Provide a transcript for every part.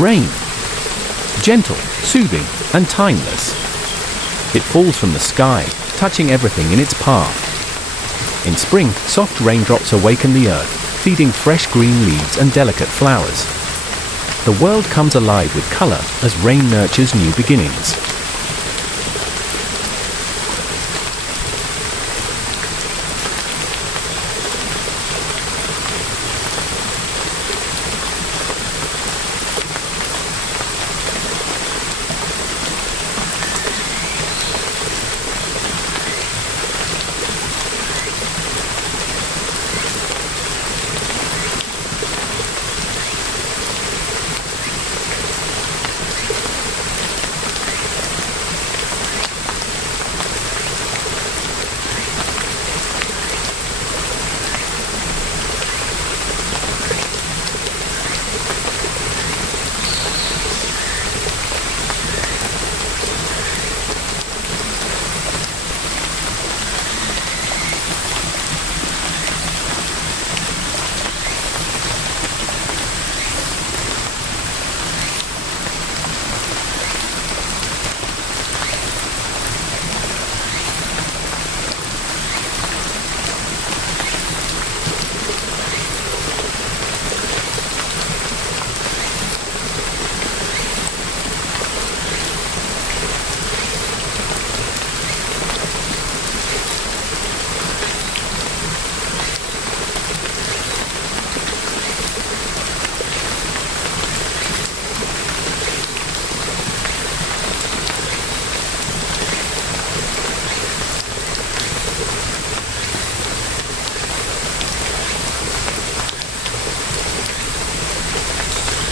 Rain. Gentle, soothing, and timeless. It falls from the sky, touching everything in its path. In spring, soft raindrops awaken the earth, feeding fresh green leaves and delicate flowers. The world comes alive with color as rain nurtures new beginnings.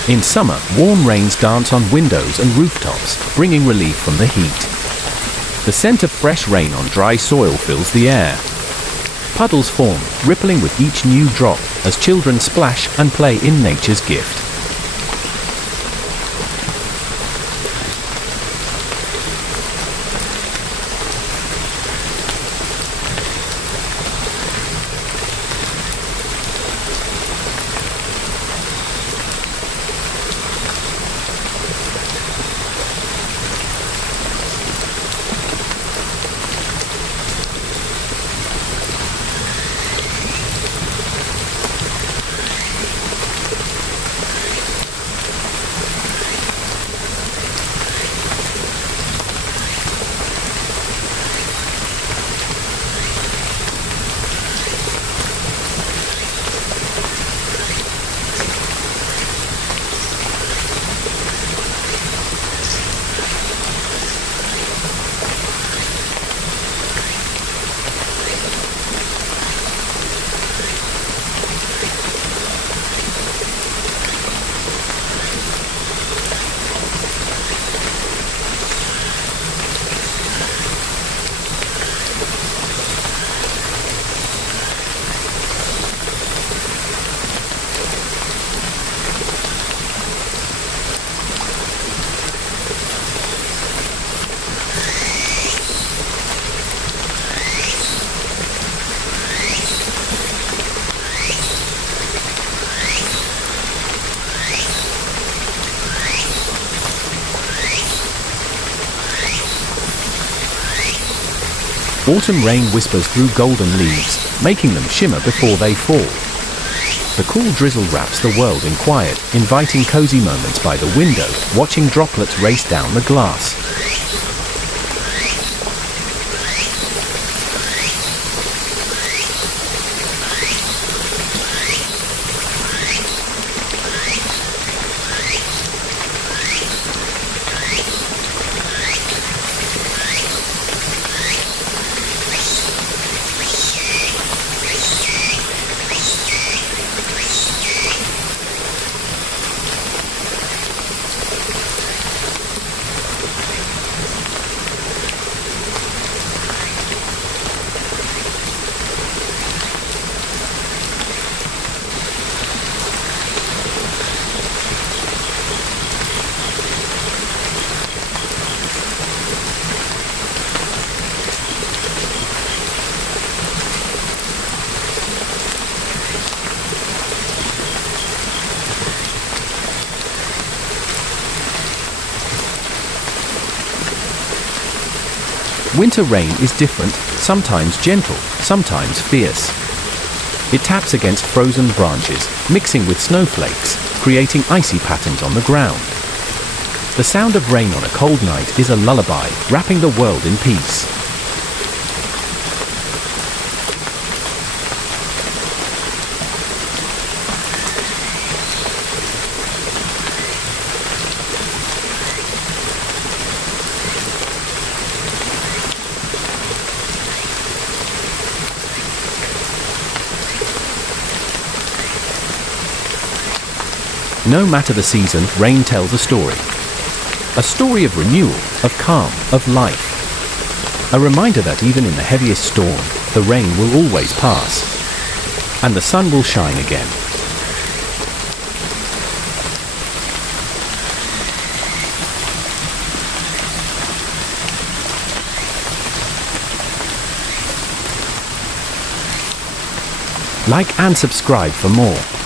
In summer, warm rains dance on windows and rooftops, bringing relief from the heat. The scent of fresh rain on dry soil fills the air. Puddles form, rippling with each new drop, as children splash and play in nature's gift. Autumn rain whispers through golden leaves, making them shimmer before they fall. The cool drizzle wraps the world in quiet, inviting cozy moments by the window, watching droplets race down the glass. Winter rain is different, sometimes gentle, sometimes fierce. It taps against frozen branches, mixing with snowflakes, creating icy patterns on the ground. The sound of rain on a cold night is a lullaby, wrapping the world in peace. No matter the season, rain tells a story. A story of renewal, of calm, of life. A reminder that even in the heaviest storm, the rain will always pass. And the sun will shine again. Like and subscribe for more.